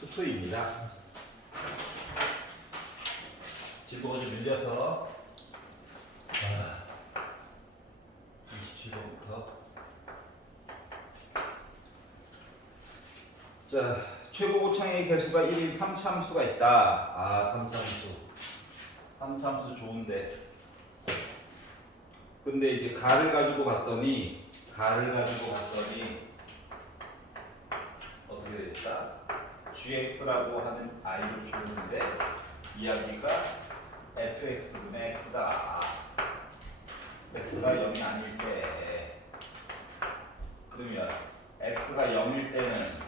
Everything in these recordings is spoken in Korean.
수수입니다. 지도가 좀 밀려서 27번부터 자, 최고 고창의 개수가 1인 3참수가 있다. 3참수 좋은데 근데 이제 가를 가지고 봤더니 어떻게 됐다? gx라고 하는 i를 줬는데 이야기가 fx분의 x다. x가 0이 아닐 때 그러면 x가 0일 때는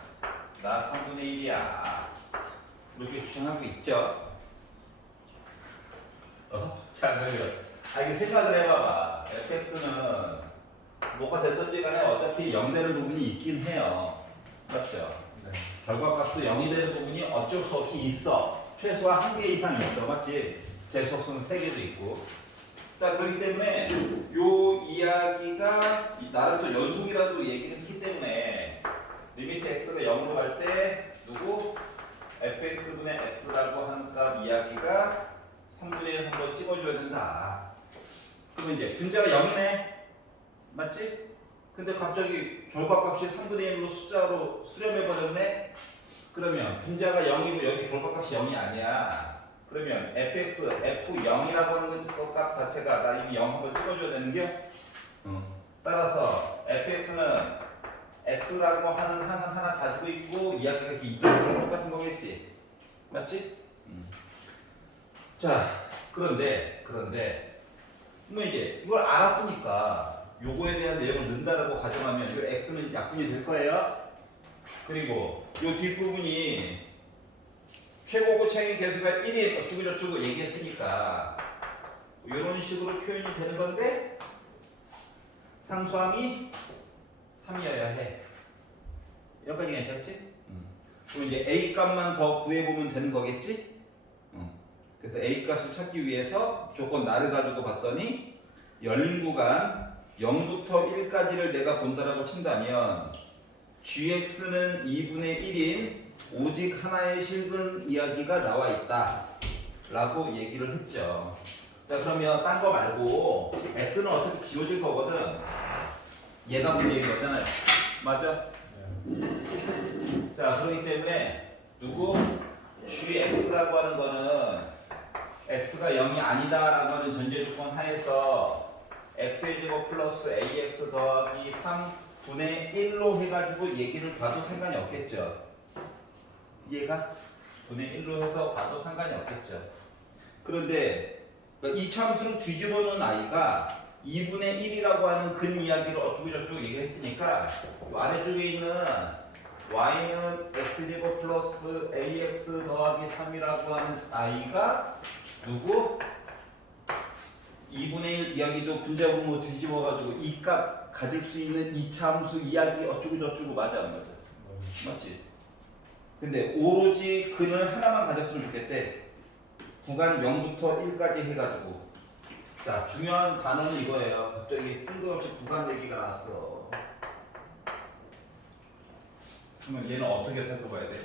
나 3분의 1이야. 이렇게 주장하고 있죠. 자, 그러면 이게 생각을 해봐봐. fx는 뭐가 됐든지 간에 어차피 0 되는 부분이 있긴 해요. 맞죠? 네. 결과값도 0이 되는 부분이 어쩔 수 없이 있어. 최소한 한 개 이상 있어. 맞지? 재수없으면 3개도 있고. 자, 그렇기 때문에 요 이야기가 나름 또 연속이라도 얘기를 했기 때문에 리미트 x가 0으로 갈 때 누구? fx분의 x라고 하는 값 이야기가 3분의 1 한번 찍어줘야 된다. 그러면 이제 분자가 0이네. 맞지? 근데 갑자기 결과값이 3분의 1로 숫자로 수렴해버렸네? 그러면 분자가 0이고 여기 결과값이 0이 아니야. 그러면 fx, f0이라고 하는 것 값 자체가 나 이미 0 한번 찍어줘야 되는겨? 따라서 fx는 x라고 하는 하나 가지고 있고 이야기가 이렇게 있다는 똑같은 거겠지? 맞지? 자, 그런데 뭐 이제 이걸 알았으니까 요거에 대한 내용을 넣는다라고 가정하면 요 x는 약분이 될 거예요. 그리고 요 뒷부분이 최고 고창의 개수가 1인 어쩌고저쩌고 얘기했으니까 이런 식으로 표현이 되는 건데 상수항이 3이어야 해. 여기까지 괜찮지? 그럼 이제 a 값만 더 구해보면 되는 거겠지? 그래서 a 값을 찾기 위해서 조건 나를 가지고 봤더니 열린 구간 0부터 1까지를 내가 본다라고 친다면 gx는 2분의 1인 오직 하나의 실근 이야기가 나와 있다 라고 얘기를 했죠. 자, 그러면 딴 거 말고 x는 어차피 지워질 거거든. 얘가 문제이거든. 맞아? 자, 그렇기 때문에 누구? gx라고 하는 거는 x가 0이 아니다 라고 하는 전제 조건 하에서 x의 제곱 플러스 ax 더하기 3분의 1로 해가지고 얘기를 봐도 상관이 없겠죠. 얘가 분의 1로 해서 봐도 상관이 없겠죠. 그런데 이 참수를 뒤집어 놓은 아이가 2분의 1이라고 하는 근 이야기를 어쩌고저쩌고 얘기했으니까 이 아래쪽에 있는 y는 x제곱 플러스 ax 더하기 3이라고 하는 아이가 누구? 2분의 1 이야기도 분자분모 뒤집어가지고 이 값 가질 수 있는 이 참수 이야기 어쩌고저쩌고 맞아 안 맞아? 맞지? 근데 오로지 근을 하나만 가졌으면 좋겠대. 구간 0부터 1까지 해가지고. 자, 중요한 단어는 이거예요. 갑자기 뜬금없이 구간 얘기가 나왔어. 그러면 얘는 어떻게 살펴봐야 돼?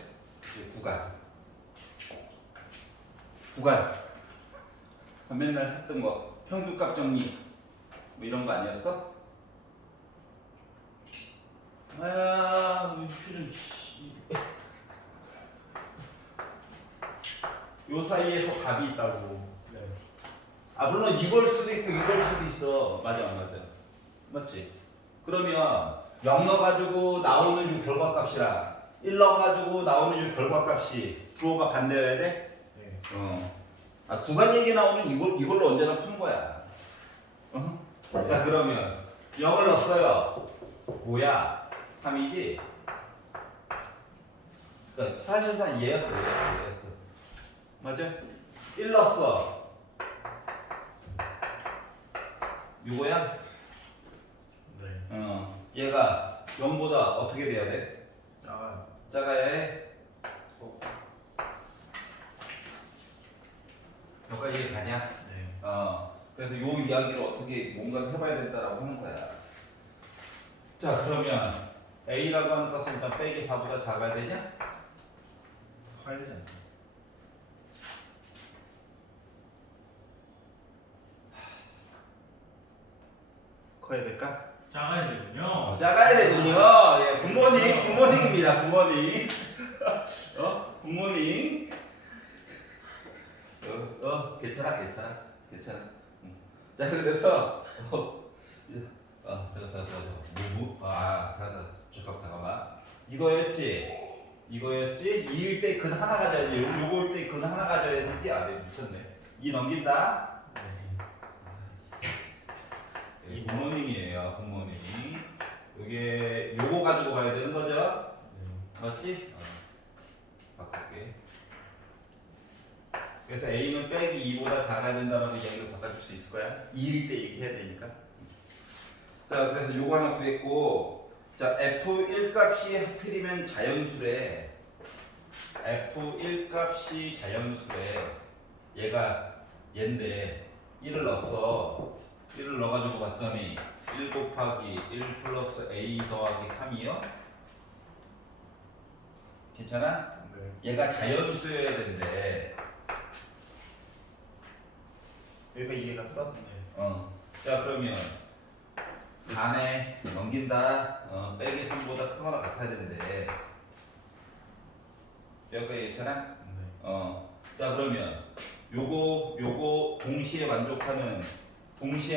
구간. 맨날 했던 거 평균값 정리 뭐 이런 거 아니었어? 요 사이에서 답이 있다고. 네. 물론 이걸 수도 있고 이걸 수도 있어. 맞아 안 맞아? 맞지? 그러면 0 넣어가지고 나오는 요 결과값이랑 1 넣어가지고 나오는 요 결과값이 부호가 반대여야 돼? 네. 구간 얘기 나오면 이걸로 언제나 푸는 거야. 자, 그러면 0을 넣었어요. 뭐야? 3이지? 그러니까 사실상 얘였어. 맞아? 1 넣었어. 이거야? 네. 얘가 0보다 어떻게 돼야 돼? 작아야 해? 여기까지 이해 가냐? 네. 그래서 요 이야기를 어떻게 뭔가를 해봐야 된다라고 하는 거야. 자, 그러면 A라고 하는 값은 일단 빼기 4보다 작아야 되냐? 커야 되지 않나? 커야 될까? 작아야 되군요. 작아야 되군요. 예, 굿모닝, 굿모닝입니다. 굿모닝. 굿모닝. 괜찮아, 괜찮아, 괜찮아. 자, 그래서 잠깐만. 이거였지. 이을 때 근 하나 가져야지. 요거일 때 근 하나 가져야 되지. 아, 네, 미쳤네. 이 넘긴다. 네. 굿모닝이에요. 굿모닝. 이게 요거 가지고 가야 되는 거죠? 네. 맞지? 바꿀게. 그래서 A는 빼기 2보다 작아야 된다는 이야기를 바꿔줄 수 있을 거야. 2일 때 얘기해야 되니까. 자, 그래서 요거 하나 구했고, 자, F1 값이 하필이면 자연수래. F1 값이 자연수래. 얘인데 1을 넣었어. 1을 넣어가지고 봤더니 1 곱하기 1 플러스 A 더하기 3이요? 괜찮아? 네. 얘가 자연수여야 된대. 여기가 이해 갔어? 네. 자, 그러면 4네 넘긴다. 빼기 3보다 크거나 같아야 된대. 여기까지 괜찮아? 네. 자, 그러면 요거 동시에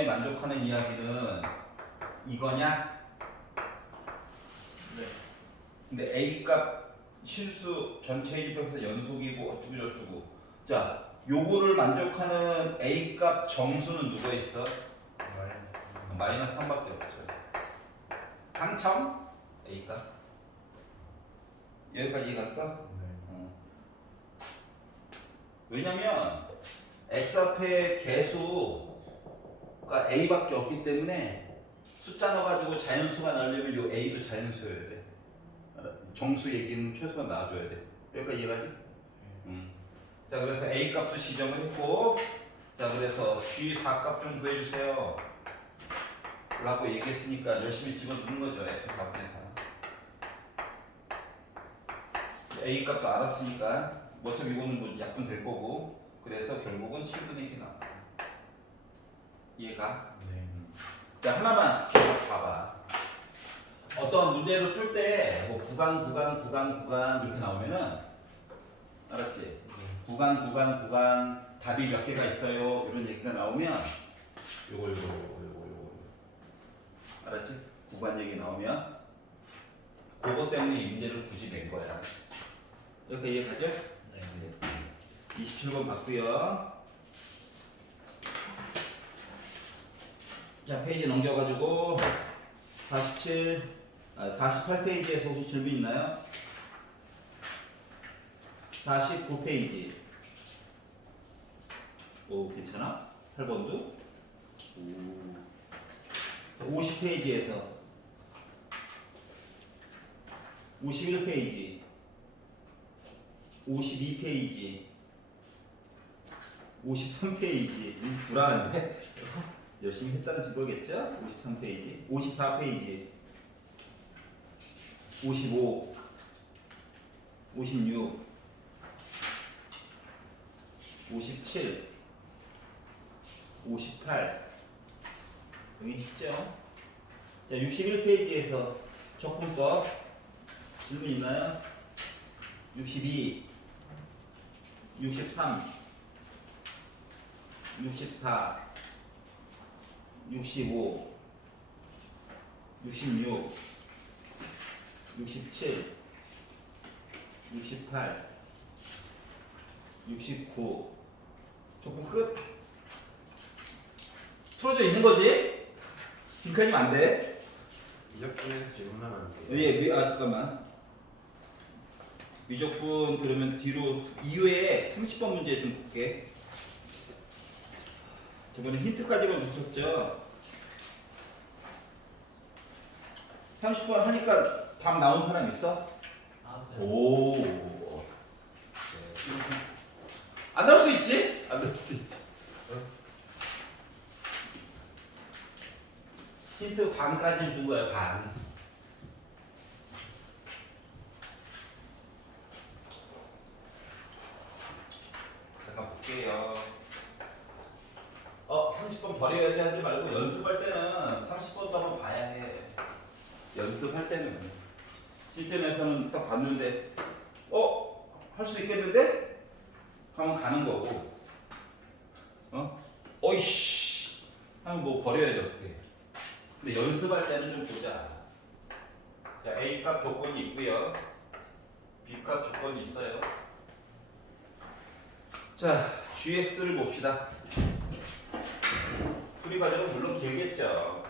만족하는 이야기는 이거냐? 네. 근데 A 값 실수 전체 집합에서 연속이고 어쩌고저쩌고. 자, 요거를 만족하는 A 값 정수는 누가 있어? 마이너스 3밖에 없죠. 당첨? A 값. 여기까지 갔어? 네. 왜냐면 x 앞에 개수가 a밖에 없기 때문에 숫자 넣어가지고 자연수가 나오려면 요 a도 자연수여야 돼. 정수 얘기는 최소한 나와줘야 돼. 여기까지 이해가지? 자, 그래서 a 값도 지정을 했고, 자, 그래서 g 4값 좀 구해주세요 라고 얘기했으니까 열심히 집어 넣는 거죠. f4분의 4. a 값도 알았으니까 어차피 이거는 뭐 약분 될 거고, 그래서 결국은 7분의 1이 나와. 이해가? 네. 자, 하나만 봐봐. 어떤 문제를 풀 때 뭐 구간 이렇게 나오면은, 알았지? 구간 답이 몇 개가 있어요 이런 얘기가 나오면 요거 알았지? 구간 얘기 나오면 그것 때문에 이 문제를 굳이 낸 거야. 이렇게 이해가죠? 네. 27번 봤고요. 자, 페이지 넘겨가지고 48페이지에서 혹시 질문 있나요? 49페이지. 오, 괜찮아? 8번도? 50페이지에서 51페이지 52페이지 53페이지 불안한데? 열심히 했다는 증거겠죠? 53페이지 54페이지 55 56 57 58 여기 쉽죠? 자, 61페이지에서 적분법 질문 있나요? 62 63 64 65 66 67 68 69 적분 끝. 풀어져 있는 거지? 빈칸이면 안 돼. 미적분에서 질문하면 안 돼요. 예, 잠깐만. 미적분 그러면 뒤로 이후에 30번 문제 좀 볼게. 저번에 힌트까지만 붙였죠. 30번 하니까 답 나온 사람 있어? 네. 오. 안 나올 수 있지? 안 나올 수 있지. 힌트 반까지 준 거야, 반. 볼게요. 30번 버려야지 하지 말고 연습할 때는 30번도 한번 봐야 해. 연습할 때는. 실전에서는 딱 봤는데 할 수 있겠는데? 하면 가는 거고 어이씨 하면 뭐 버려야지 어떻게. 근데 연습할 때는 좀 보자. 자, A값 조건이 있고요. B값 조건이 있어요. 자, GX를 봅시다. 풀이 과정은 물론 길겠죠.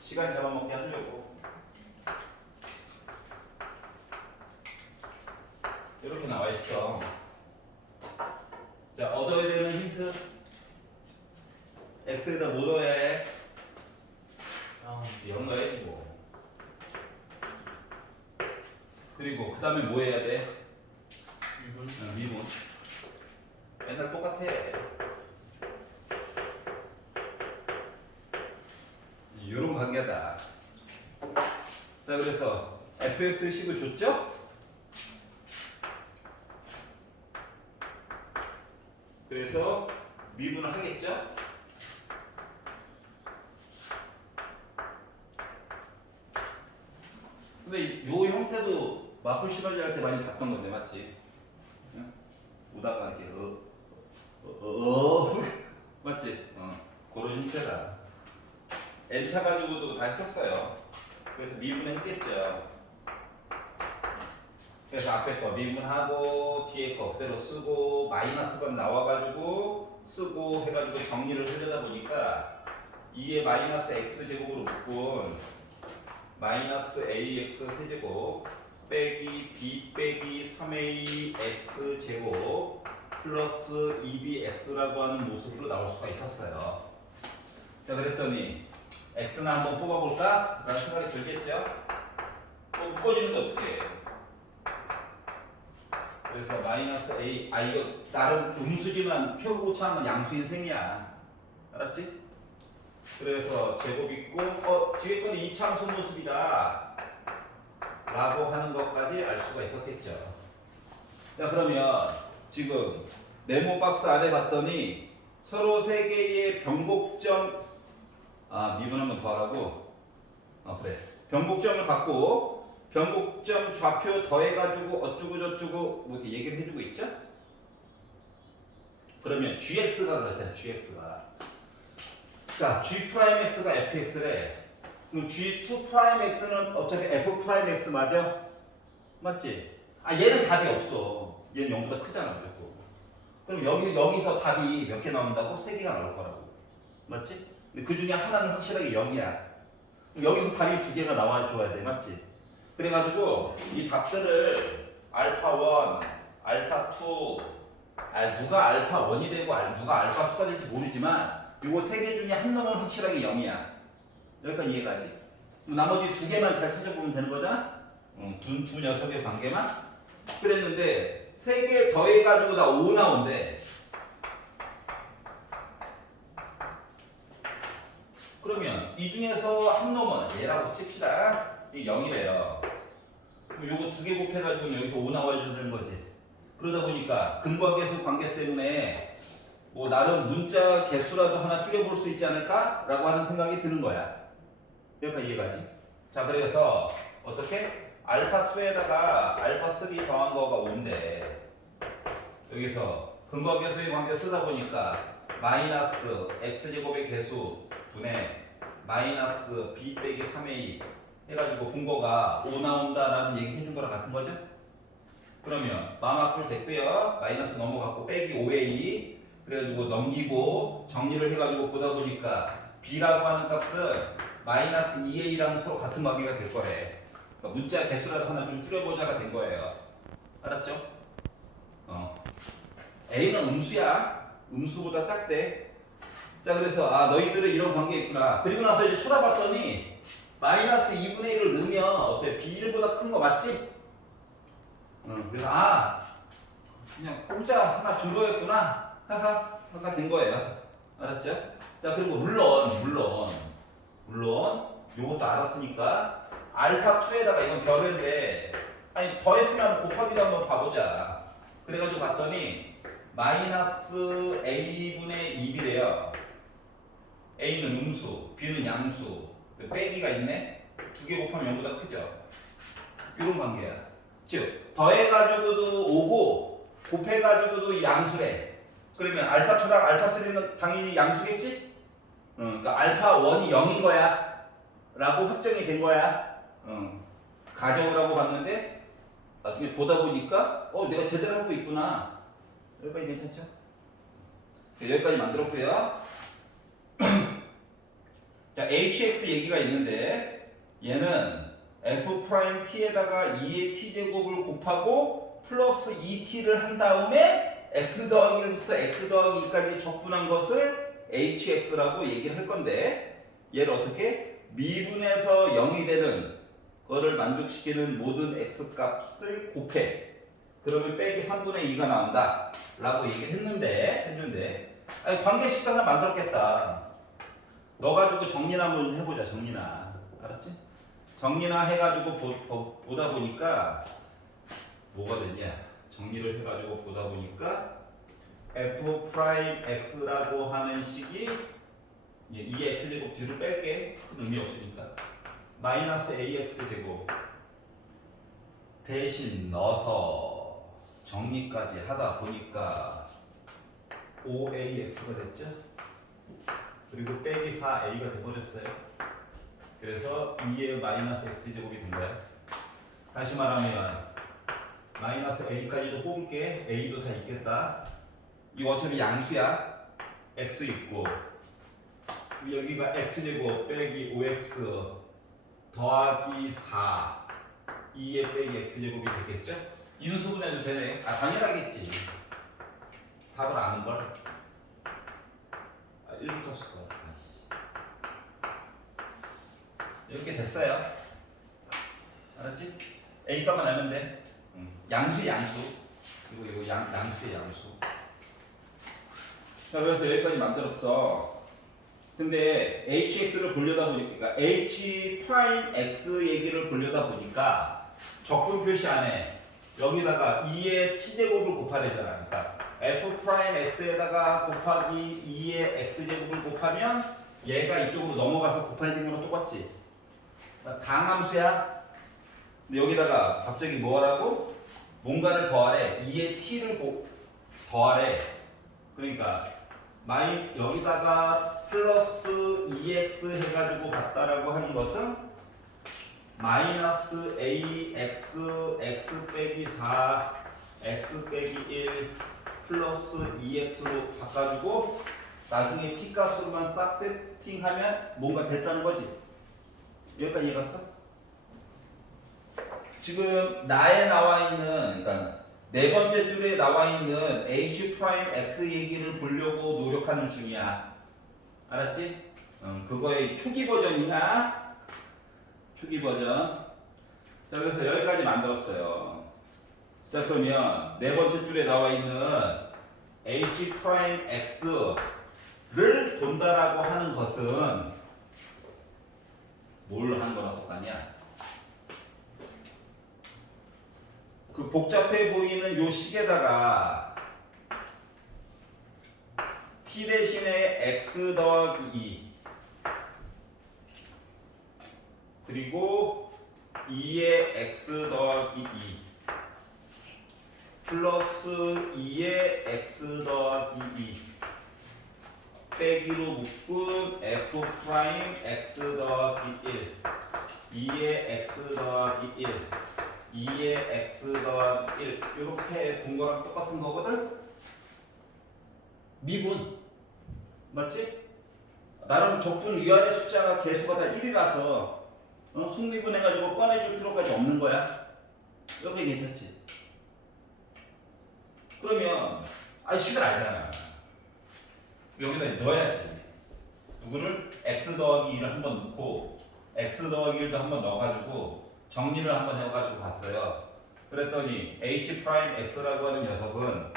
시간 잡아먹게 하려고. 이렇게 나와 있어. 자, 얻어야 되는 힌트. X에다 뭐 넣어야 해? 이런 거 해야지 뭐. 그리고 그 다음에 뭐 해야 돼? 미분. 맨날 똑같아. 요런 관계다. 자, 그래서 fx식을 줬죠? 그래서 미분을 하겠죠? 근데 요 형태도 마플 시너지 할 때 많이 봤던 건데 맞지? 응? 오다가 이렇게 맞지? 그런 형태다. N차 가지고도 다 했었어요. 그래서 미분을 했겠죠. 그래서 앞에 거 미분하고 뒤에 거 그대로 쓰고 마이너스가 나와가지고 쓰고 해가지고 정리를 하려다 보니까 2의 마이너스 x제곱으로 묶은 마이너스 ax 세제곱 빼기 b 빼기 3ax 제곱 플러스 2bx라고 하는 모습으로 나올 수가 있었어요. 자, 그랬더니 x는 한번 뽑아볼까? 라는 생각이 들겠죠? 묶어주는데 어떻게 해? 그래서 마이너스 a, 이거 나름 음수지만 최고고차하면 양수인 셈이야. 알았지? 그래서 제곱 있고 뒤에 거는 이차함수 모습이다 라고 하는 것까지 알 수가 있었겠죠. 자, 그러면 지금 네모 박스 안에 봤더니 서로 세 개의 변곡점 미분 한번 더 하라고? 그래. 변곡점을 갖고 변곡점 좌표 더해가지고 어쩌고저쩌고 뭐 이렇게 얘기를 해주고 있죠? 그러면 gx가 그렇잖아. gx가 자, g'x가 fx래. 그럼 g2'x는 어차피 f'x 맞아? 맞지? 얘는 답이 없어. 얘는 0보다 크잖아 무조건. 그럼 여기서 답이 몇 개 나온다고? 3개가 나올 거라고. 맞지? 근데 그 중에 하나는 확실하게 0이야. 여기서 답이 2개가 나와줘야 돼. 맞지? 그래가지고 이 답들을 알파1, 알파2, 누가 알파1이 되고 누가 알파2가 될지 모르지만 요거 3개 중에 한 놈은 확실하게 0이야. 여기까지 이해가지? 나머지 2개만 잘 찾아보면 되는 거잖아? 두 녀석의 관계만? 그랬는데 3개 더해가지고 나 5 나온대. 그러면 이 중에서 한 놈은 얘라고 칩시다. 이게 0이래요. 그럼 요거 2개 곱해가지고 여기서 5 나와줘야 되는 거지. 그러다 보니까 근과계수 관계 때문에 뭐 나름 문자 개수라도 하나 줄여볼 수 있지 않을까? 라고 하는 생각이 드는 거야. 여기까지 이해가지? 자, 그래서 어떻게? 알파2에다가 알파3 더한 거가 5인데 여기서 근과계수의 관계 쓰다 보니까 마이너스 x제곱의 개수 분의 마이너스 b 빼기 3a 해가지고 분거가 5 나온다라는 얘기 해준 거랑 같은 거죠? 그러면 마음 앞을 됐고요. 마이너스 넘어갔고 빼기 5a 그래가지고 넘기고 정리를 해가지고 보다 보니까 b라고 하는 값은 마이너스 2a랑 서로 같은 관계가 될 거래. 그러니까 문자 개수라도 하나 좀 줄여보자가 된 거예요. 알았죠? a는 음수야. 음수보다 작대. 자, 그래서 너희들은 이런 관계 있구나. 그리고 나서 이제 쳐다봤더니 마이너스 2분의 1을 넣으면 어때? b1보다 큰 거 맞지? 그래서 그냥 공짜 하나 준 거였구나. 하가 된 거예요. 알았죠? 자, 그리고 물론 요것도 알았으니까 알파2에다가 이건 별인데 더했으면 곱하기도 한번 봐보자. 그래가지고 봤더니 마이너스 a분의 2b래요. a는 음수, b는 양수. 빼기가 있네. 두 개 곱하면 0보다 크죠. 이런 관계야. 즉 더해가지고도 5고 곱해가지고도 양수래. 그러면 알파2랑 알파3는 당연히 양수겠지? 그러니까 알파1이 0인 거야 라고 확정이 된 거야. 가져오라고 봤는데 나중에 보다 보니까 내가 제대로 하고 있구나. 여기까지 괜찮죠? 네, 여기까지 만들었고요. 자, hx 얘기가 있는데 얘는 f't에다가 2의 t제곱을 곱하고 플러스 2t를 한 다음에 x 더하기 1부터 x 더하기 2까지 적분한 것을 hx라고 얘기를 할 건데 얘를 어떻게? 미분에서 0이 되는 거를 만족시키는 모든 x 값을 곱해. 그러면 빼기 3분의 2가 나온다 라고 얘기를 했는데 아니, 관계식도 하나 만들었겠다. 너 가지고 정리나 한번 해보자. 정리나. 알았지? 정리나 해가지고 보다 보니까 뭐가 됐냐? 정리를 해가지고 보다 보니까 f'x라고 하는 식이 이 x제곱 뒤로 뺄게. 큰 의미 없으니까 마이너스 ax제곱 대신 넣어서 정리까지 하다 보니까 5ax가 됐죠? 그리고 빼기 4a가 돼버렸어요. 그래서 2의 마이너스 x제곱이 된 거야. 다시 말하면 마이너스 a까지도 뽑을게. a도 다 있겠다. 이거 어차피 양수야. x 있고 여기가 x제곱 빼기 5x 더하기 4 2의 빼기 x제곱이 되겠죠? 인수분해도 되네. 당연하겠지. 답을 아는걸. 1부터 쓸 거야. 이렇게 됐어요. 알았지? A 값만 알면 돼. 양수의 양수. 그리고 이거 양수의 양수. 자, 그래서 여기까지 만들었어. 근데 hx를 보려다 보니까 h 프라임 x 얘기를 보려다 보니까 적분 표시 안에 여기다가 2의 t제곱을 곱하래잖아. 그러니까 f 프라임 x에다가 곱하기 2의 x제곱을 곱하면 얘가 이쪽으로 넘어가서 곱해진 거랑 똑같지. 당함수야. 근데 여기다가 갑자기 뭐하라고? 뭔가를 더하래. 2의 t를 더하래. 그러니까 여기다가 플러스 2x 해가지고 갔다라고 하는 것은 마이너스 ax x 빼기 4 x 빼기 1 플러스 2x로 바꿔주고 나중에 t 값으로만 싹 세팅하면 뭔가 됐다는 거지. 여기까지 이해갔어? 지금 나에 나와 있는, 그러니까 네 번째 줄에 나와 있는 h 프라임 x 얘기를 보려고 노력하는 중이야. 알았지? 그거의 초기 버전이야. 초기 버전. 자, 그래서 여기까지 만들었어요. 자, 그러면 네 번째 줄에 나와 있는 h 프라임 x를 본다라고 하는 것은 뭘 하는 거랑 똑같냐? 그 복잡해 보이는 요 식에다가 t 대신에 x 더하기 2 그리고 2의 x 더하기 2 플러스 2의 x 더하기 2 빼기로 묶은 f 프라임 x 더하기 1 2의 x 더하기 1 2의 x 더하기 1 이렇게 본 거랑 똑같은 거거든? 미분 맞지? 나름 적분 위아래 숫자가 개수가 다 1이라서 속미분해가지고 꺼내줄 필요까지 없는 거야. 여기 괜찮지? 그러면 식을 알잖아. 여기다 넣어야지. 누구를? x 더하기 1을 한번 넣고 x 더하기 1도 한번 넣어가지고 정리를 한번 해가지고 봤어요. 그랬더니 h 프라임 x라고 하는 녀석은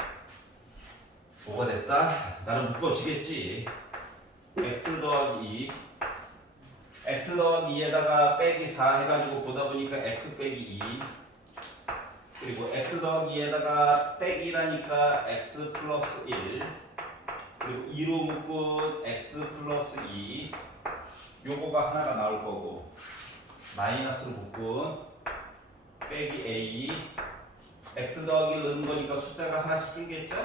뭐가 됐다? 나름 묶어지겠지. x 더하기 2 x 더하기 2에다가 빼기 4 해가지고 보다 보니까 x 빼기 2 그리고 x 더하기 2에다가 빼기라니까 x 플러스 1 그리고 2로 묶은 x 플러스 2 요거가 하나가 나올 거고 마이너스로 묶은 빼기 a x 더하기를 넣는 거니까 숫자가 하나씩 줄겠죠?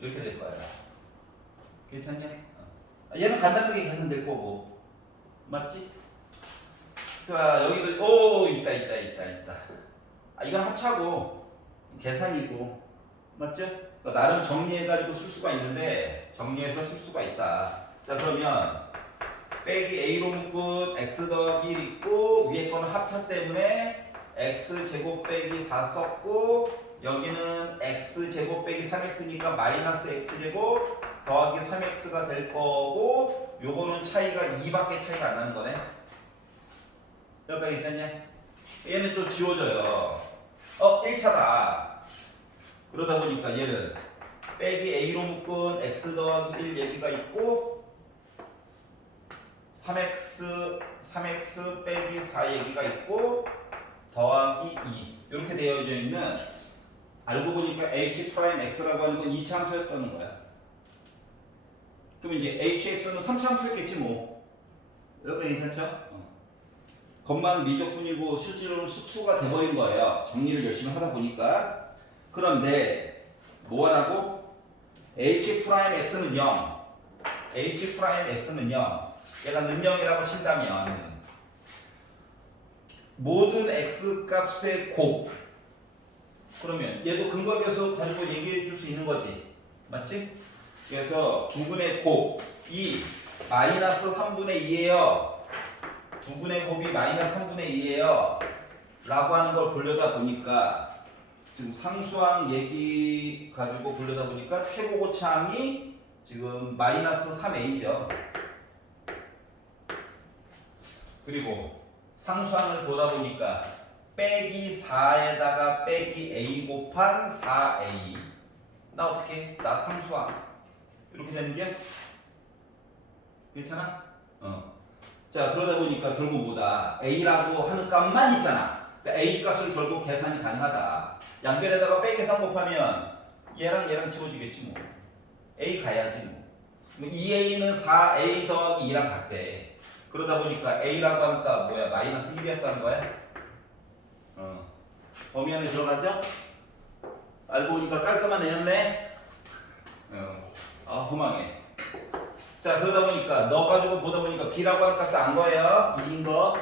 이렇게 될 거야. 괜찮냐? 얘는 간단하게 계산될 거고 맞지? 자 여기도 있다. 이건 합차고 계산이고 맞죠? 그러니까 나름 정리해가지고 쓸 수가 있는데 정리해서 쓸 수가 있다. 자 그러면 빼기 a로 묶은 x 더하기 1 있고 위에 거는 합차 때문에 x 제곱 빼기 4 썼고 여기는 x 제곱 빼기 3x니까 마이너스 x 제곱 더하기 3x가 될 거고 요거는 차이가 2밖에 차이가 안 나는 거네. 여기까지 있었냐? 얘는 또 지워져요. 1차다. 그러다 보니까 얘는 빼기 a로 묶은 x 더하기 1 얘기가 있고 3x 빼기 4 얘기가 있고 더하기 2 이렇게 되어져 있는 알고 보니까 h 프라임 x라고 하는 건 2차 함수였다는 거야. 그럼 이제 hx는 3차 함수였겠지 뭐. 여기까지 괜찮죠? 겉만 미적분이고 실제로는 수투가 돼버린 거예요. 정리를 열심히 하다 보니까. 그런데 뭐 하라고? h 프라임 x는 0 h 프라임 x는 0 얘가 는 0이라고 친다면 모든 x 값의 곱 그러면 얘도 근거계수 가지고 얘기해 줄 수 있는 거지 맞지? 그래서 두근의 곱이 마이너스 3분의 2예요 두근의 곱이 마이너스 3분의 2예요 라고 하는 걸 보려다 보니까 지금 상수항 얘기 가지고 보려다 보니까 최고 고차항이 지금 마이너스 3a죠 그리고 상수항을 보다 보니까 빼기 4에다가 빼기 a 곱한 4a 나 어떻게? 나 상수항 이렇게 되는 게 괜찮아? 자 그러다 보니까 결국 뭐다? a라고 하는 값만 있잖아 그러니까 a 값을 결국 계산이 가능하다 양변에다가 빼기 3 곱하면 얘랑 지워지겠지 뭐 a 가야지 뭐 2a는 4a 더하기 2랑 같대 그러다 보니까 a라고 하니까 뭐야 마이너스 1이었다는 거야? 범위 안에 들어가죠? 알고 보니까 깔끔한 애였네? 허망해 자 그러다 보니까 넣어가지고 보다 보니까 b라고 하는 값도 안 거예요 2인 거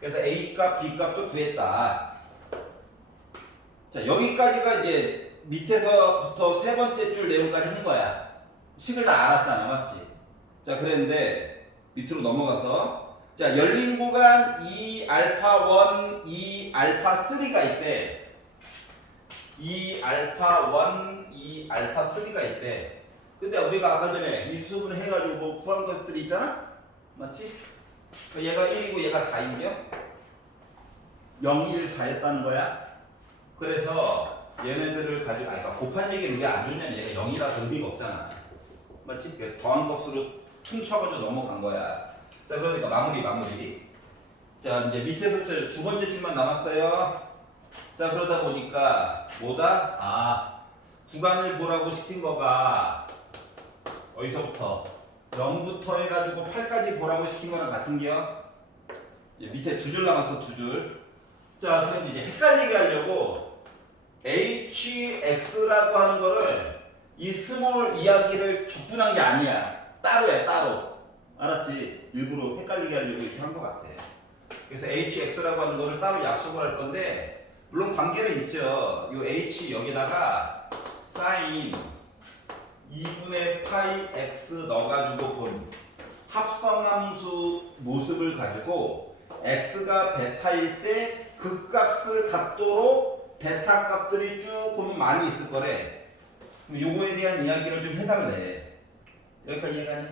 그래서 a 값 b 값도 구했다 자 여기까지가 이제 밑에서부터 세 번째 줄 내용까지 한 거야 식을 다 알았잖아 맞지? 자 그랬는데 밑으로 넘어가서 자 열린 구간 2α1, 2α3가 있대 2α1, 2α3가 있대 근데 우리가 아까 전에 일수분 해가지고 뭐 구한 것들이 있잖아? 맞지? 얘가 1이고 얘가 4인겨? 0, 1, 4였다는 거야 그래서 얘네들을 가지고 그러니까 곱한 얘기는 왜 안 좋냐면 얘가 0이라서 의미가 없잖아 맞지? 그래서 더한 값으로 퉁쳐가지고 넘어간 거야 자 그러니까 마무리 자 이제 밑에서부터 두 번째 줄만 남았어요 자 그러다 보니까 뭐다? 구간을 보라고 시킨 거가 어디서부터? 0부터 해가지고 8까지 보라고 시킨 거랑 같은겨 밑에 두 줄 남았어 두줄 자 그럼 이제 헷갈리게 하려고 hx라고 하는 거를 이 스몰 이야기를 적분한 게 아니야 따로야 따로 알았지? 일부러 헷갈리게 하려고 이렇게 한 것 같아 그래서 hx라고 하는 거를 따로 약속을 할 건데 물론 관계는 있죠 이 h 여기다가 sin 2분의 파이 x 넣어가지고 본 합성함수 모습을 가지고 x가 베타일 때 그 값을 갖도록 베타 값들이 쭉 보면 많이 있을 거래 요거에 대한 이야기를 좀 해달래 여기까지 이해가니?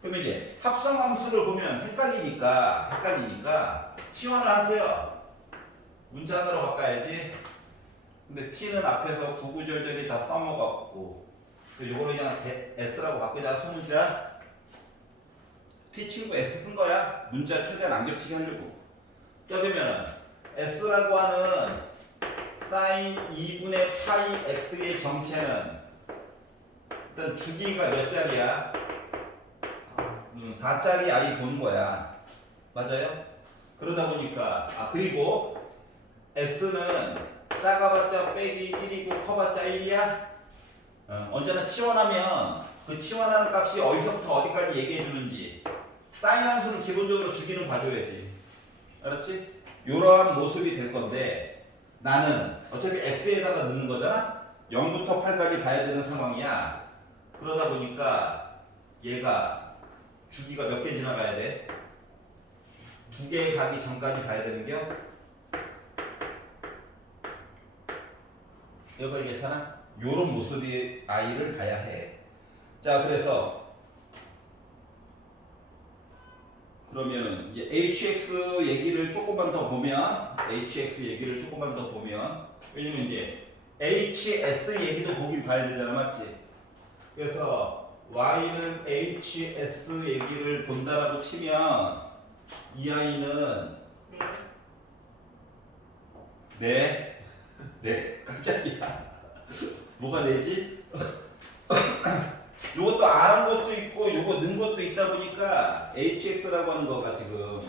그러면 이제 합성함수를 보면 헷갈리니까 치환을 하세요 문자로 바꿔야지 근데 t는 앞에서 구구절절히 다 써먹었고 요거를 그냥 s라고 바꾸자 소문자 T 친구 S 쓴 거야. 문자 최대한 안 겹치게 하려고. 자 그러면 S라고 하는 사인 2분의 파이 X의 정체는 일단 주기가 몇 자리야? 4짜리 i 보는 거야. 맞아요? 그러다 보니까 그리고 S는 작아봤자 빼기 1이고 커봤자 1이야. 언제나 치환하면 그 치환하는 값이 어디서부터 어디까지 얘기해 주는지 사인 함수는 기본적으로 주기는 봐줘야지. 알았지? 이러한 모습이 될 건데 나는 어차피 x에다가 넣는 거잖아. 0부터 8까지 봐야 되는 상황이야. 그러다 보니까 얘가 주기가 몇 개 지나가야 돼? 2개 가기 전까지 봐야 되는겨? 여기가 괜찮아? 요런 모습의 i를 봐야 해. 자 그래서 그러면은 이제 hx 얘기를 조금만 더 보면 왜냐면 이제 hs 얘기도 보긴 봐야 되잖아. 맞지? 그래서 y는 hs 얘기를 본다라고 치면 이 i는 네 깜짝이야. 뭐가 되지? 요것도 안 한 것도 있고 요거 넣은 것도 있다 보니까 hx라고 하는 거가 지금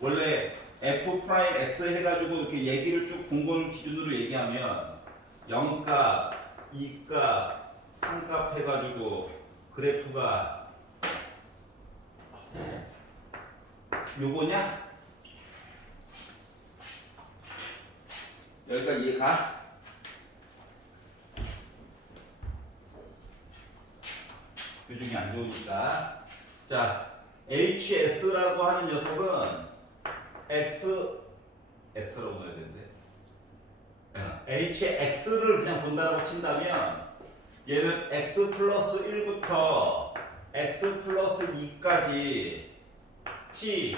원래 f'(x) 해가지고 이렇게 얘기를 쭉 본 걸 기준으로 얘기하면 0값, 2값, 3값 해가지고 그래프가 요거냐? 여기까지 이해가? 교정이 안 좋으니까. 자, HS라고 하는 녀석은 S라고 넣어야 되는데. HX를 그냥 본다라고 친다면 얘는 X 플러스 1부터 X 플러스 2까지 T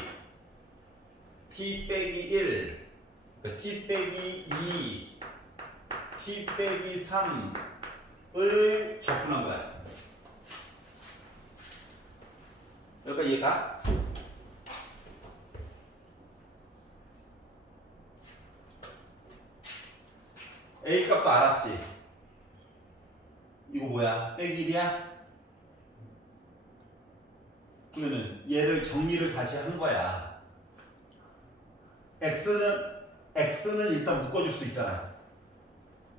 빼기 1, T 빼기 2, T 빼기 3을 적분한 거야. 여기까지 이해가? A 값도 알았지? 이거 뭐야? 빼기 1이야? 그러면은 얘를 정리를 다시 한 거야. X는 일단 묶어줄 수 있잖아.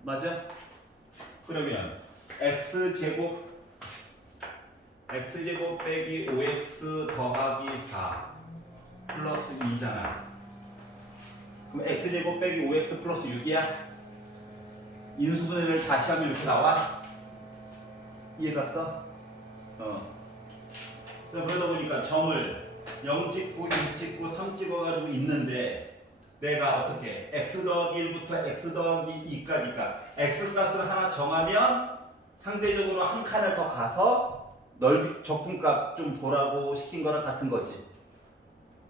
맞아? 그러면 X제곱 빼기 5x 더하기 4 플러스 2잖아. 그럼 x제곱 빼기 5x 플러스 6이야? 인수분해를 다시 하면 이렇게 나와? 이해갔어? 자 그러다 보니까 점을 0 찍고 2 찍고 3 찍어가지고 있는데 내가 어떻게 x 더하기 1부터 x 더하기 2까지가 x 값을 하나 정하면 상대적으로 한 칸을 더 가서 넓이 적분값 좀 보라고 시킨 거랑 같은 거지.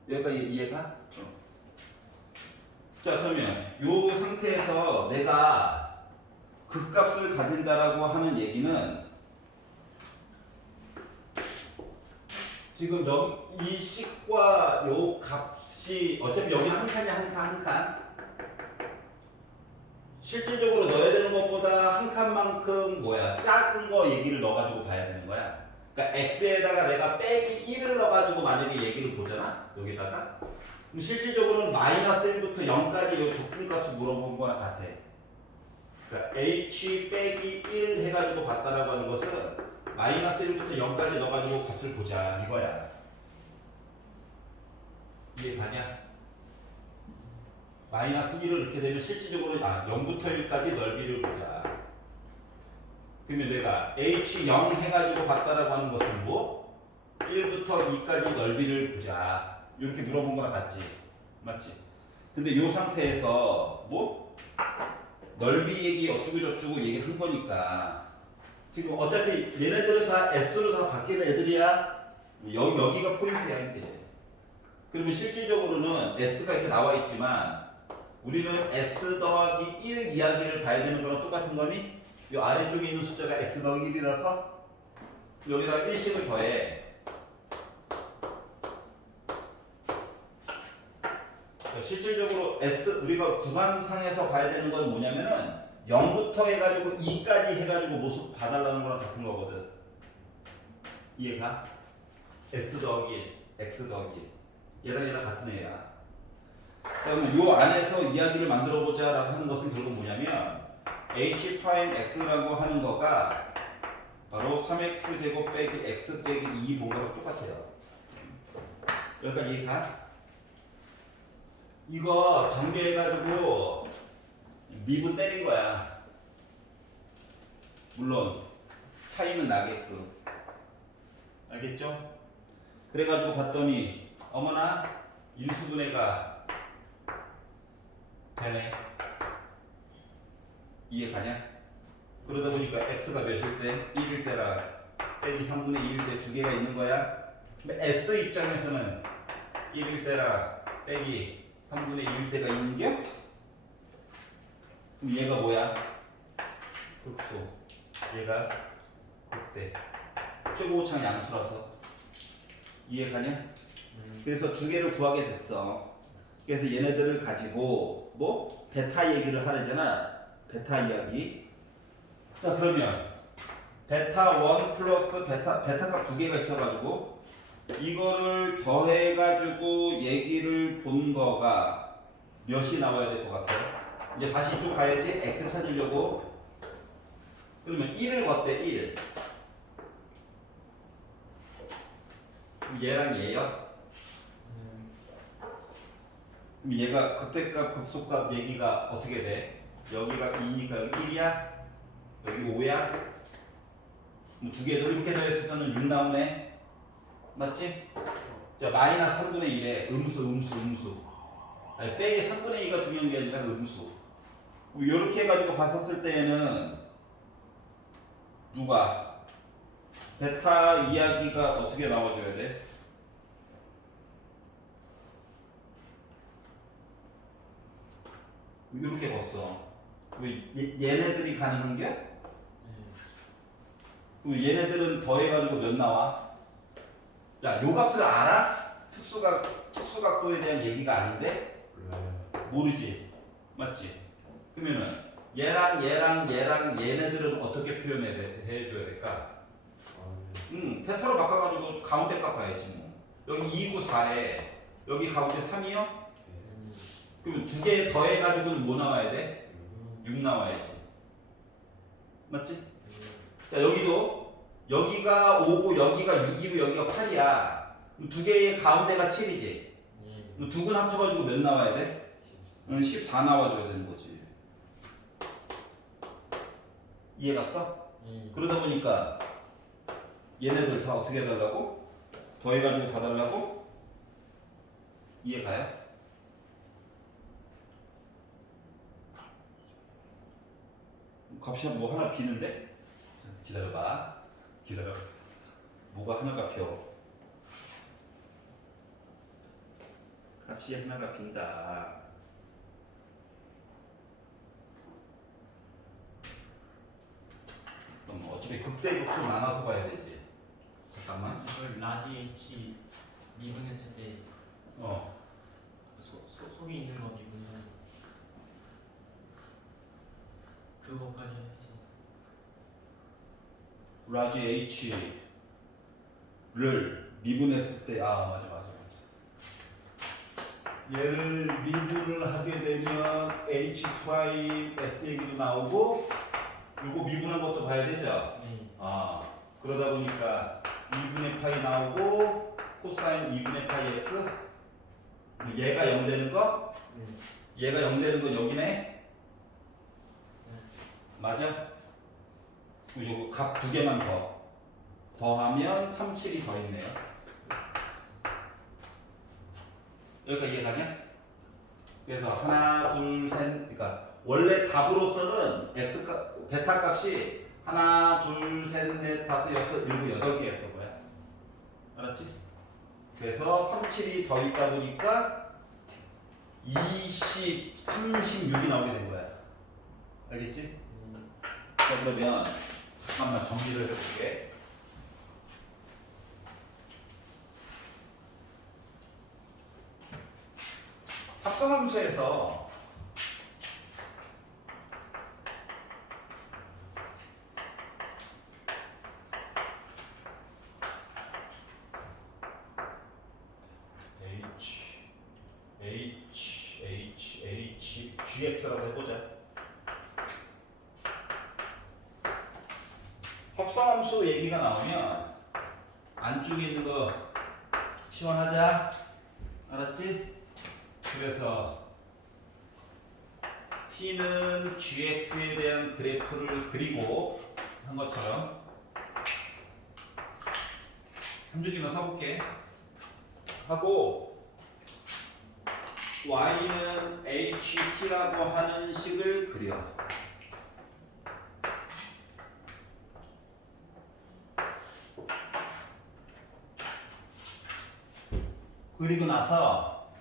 여기까지 이해가? 자 그러면 이 상태에서 내가 극값을 가진다라고 하는 얘기는 지금 여기 이 식과 요 값이 어차피 여기는 한 칸이야. 한 칸. 실질적으로 넣어야 되는 것보다 한 칸만큼 작은 거 얘기를 넣어가지고 봐야 되는 거야. 그러니까 x에다가 내가 빼기 1을 넣어가지고 만약에 얘기를 보잖아. 여기다가 그럼 실질적으로는 마이너스 1부터 0까지 이 적분값을 물어본 거랑 같아. 그러니까 h 빼기 1 해가지고 봤다라고 하는 것은 마이너스 1부터 0까지 넣어가지고 값을 보자 이거야. 이해가냐? 마이너스 1을 이렇게 되면 실질적으로 0부터 1까지 넓이를 보자. 그러면 내가 h0 해가지고 봤다라고 하는 것은 뭐? 1부터 2까지 넓이를 보자. 이렇게 물어본 거랑 같지? 맞지? 근데 이 상태에서 뭐? 넓이 얘기 어쩌고저쩌고 얘기한 거니까 지금 어차피 얘네들은 다 S로 다 바뀌는 애들이야. 여기가 포인트야 이제. 그러면 실질적으로는 S가 이렇게 나와 있지만 우리는 S 더하기 1 이야기를 봐야 되는 거랑 똑같은 거니? 이 아래쪽에 있는 숫자가 X 더하기 1이라서 여기다가 1씩을 더해. 실질적으로 S 우리가 구간상에서 봐야 되는 건 뭐냐면은 0부터 해가지고 2까지 해가지고 모습 봐달라는 거랑 같은 거거든. 이해가? S 더하기 X 더하기 얘랑 같은 애야. 자, 그러면 요 안에서 이야기를 만들어 보자라고 하는 것은 결국 뭐냐면 H 프라임 X라고 하는 거가 바로 3X 제곱 빼기 X 빼기 2 본 거랑 똑같아요. 여기까지 이해가? 이거 전개해가지고 미분 때린 거야. 물론 차이는 나게끔. 알겠죠? 그래가지고 봤더니 어머나 인수분해가 되네. 이해 가냐? 그러다 보니까 x가 몇일 때? 1일 때라 빼기 3분의 2일 때 두 개가 있는 거야. 근데 s 입장에서는 1일 때라 빼기 3분의 2일 때가 있는 게? 그럼 얘가 뭐야? 극소. 얘가 극대. 최고차항 양수라서. 이해 가냐? 그래서 두 개를 구하게 됐어. 그래서 얘네들을 가지고 뭐 베타 얘기를 하려잖아. 베타 이야기. 자, 그러면 베타 1 플러스 베타 값 두 개가 있어가지고 이거를 더해가지고 얘기를 본 거가 몇이 나와야 될 것 같아요? 이제 다시 이쪽 가야지. x 찾으려고. 그러면 1을 걷대. 1. 그럼 얘랑 얘요? 그럼 얘가 극대값 극소값 얘기가 어떻게 돼? 여기가 2니까 여기 1이야? 여기 5야? 두 개도 이렇게 더했을 때는 6 나오네. 맞지? 자, 마이너스 3분의 1에 음수. 아니, 빼기 3분의 2가 중요한 게 아니라 음수. 이렇게 해가지고 봤었을 때에는 누가 베타 이야기가 어떻게 나와줘야 돼? 이렇게 봤어. 얘네들이 가능한 게? 그럼 얘네들은 더해가지고 몇 나와? 야, 요 값을 알아? 특수각도에 대한 얘기가 아닌데? 몰라요. 모르지. 맞지? 그러면은 얘랑 얘네들은 어떻게 표현해줘야 될까? 베타로 바꿔가지고 가운데 값 봐야지 뭐. 여기 2, 9, 4에 여기 가운데 3이요? 그러면 두 개 더해가지고는 뭐 나와야 돼? 6 나와야지. 맞지? 자, 여기도 여기가 5고 여기가 6이고 여기가 8이야. 두 개의 가운데가 7이지. 두 근 합쳐가지고 몇 나와야 돼? 14 나와줘야 되는 거지. 이해 갔어? 그러다 보니까 얘네들 다 어떻게 해달라고? 더해가지고 다 달라고? 이해 가요? 값이 뭐 하나 비는데? 기다려봐. 기다려. 뭐가 하나가 벼. 값이 하나가 빈다. 그럼 어차피 극대극소 나눠서 봐야 되지. 잠깐만. 이걸 라지 H 미분했을 때 속에 있는 거 미분하는 그거까지 해서 라지 H를 미분했을 때 맞아. 얘를 미분을 하게 되면 H 프라임 S 얘기도 나오고 요거 미분한 것도 봐야 되죠? 그러다 보니까 2분의 파이 나오고 코사인 2분의 파이 X 얘가 0 되는 거? 얘가 0 되는 건 여기네? 맞아? 그럼 요거 값 두 개만 더하면 3, 7이 더 있네요. 여기까지 이해가냐? 그래서 하나, 둘, 셋, 그러니까 원래 답으로서는 x 값, 베타 값이 하나, 둘, 셋, 넷, 다섯, 여섯, 일곱, 여덟 개였던 거야. 알았지? 그래서 3, 7이 더 있다 보니까 20, 36이 나오게 된 거야. 알겠지? 자, 그러면 잠깐만 정리를 해볼게. 합성함수에서 gx라고 해보자. 합성함수 얘기가 나오면 안쪽에 있는 거 치환하자. 알았지? 그래서 t는 gx에 대한 그래프를 그리고 한 것처럼 한 줄기만 써볼게. 하고 y는 ht라고 하는 식을 그려. 그리고 나서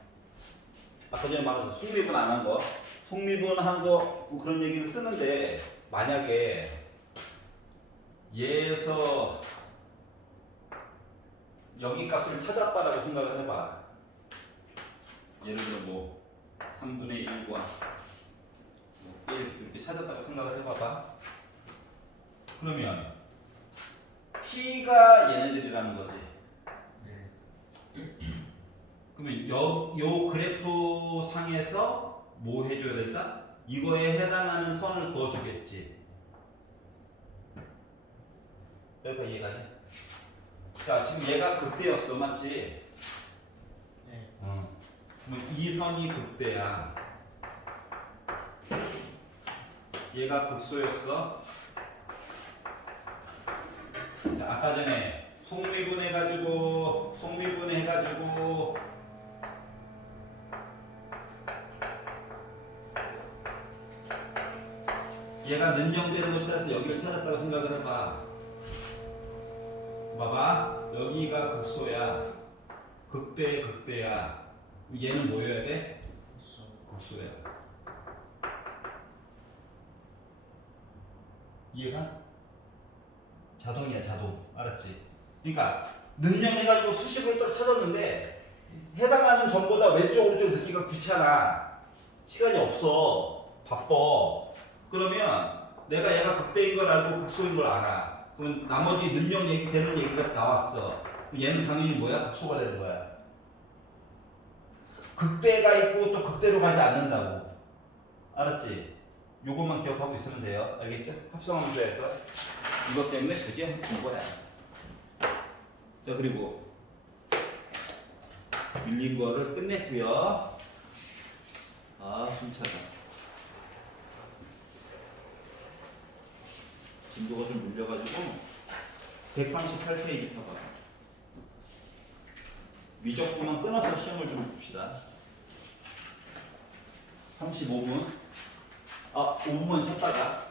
아까 전에 말한 속미분 안 한 거, 속미분 한 거 그런 얘기를 쓰는데 만약에 얘에서 여기 값을 찾았다라고 생각을 해봐. 예를 들어 뭐 3분의 1과 1 이렇게 찾았다고 생각을 해봐봐. 그러면 t가 얘네들이라는 거지. 네. 그러면 요 그래프 상에서 뭐 해줘야 된다? 이거에 해당하는 선을 그어주겠지. 여기가 이해가 돼? 자, 지금 얘가 극대였어, 맞지? 네. 그러면 이 선이 극대야. 얘가 극소였어. 자, 아까 전에 속미분 해가지고 얘가 는영되는 거 찾아서 여기를 찾았다고 생각을 해봐. 봐봐, 여기가 극소야. 극대야. 얘는 뭐여야 돼? 극소야. 이해가? 자동이야, 자동. 알았지? 그러니까 능력해가지고 수식을 딱 찾았는데 해당하는 점보다 왼쪽 오른쪽 넣기가 귀찮아. 시간이 없어. 바빠. 그러면 내가 얘가 극대인 걸 알고 극소인 걸 알아. 그러면 나머지 능력 얘기 되는 얘기가 나왔어. 그럼 얘는 당연히 뭐야? 극소가 되는 거야. 극대가 있고 또 극대로 가지 않는다고. 알았지? 요것만 기억하고 있으면 돼요. 알겠죠? 합성함수에서 이것 때문에 그지? 이거야. 자, 그리고 밀린 거를 끝냈고요. 아, 숨차다. 진도가 좀 밀려가지고 138페이지 펴봐. 미적분만 끊어서 시험을 좀 봅시다. 35분. 5분만 쉬었다가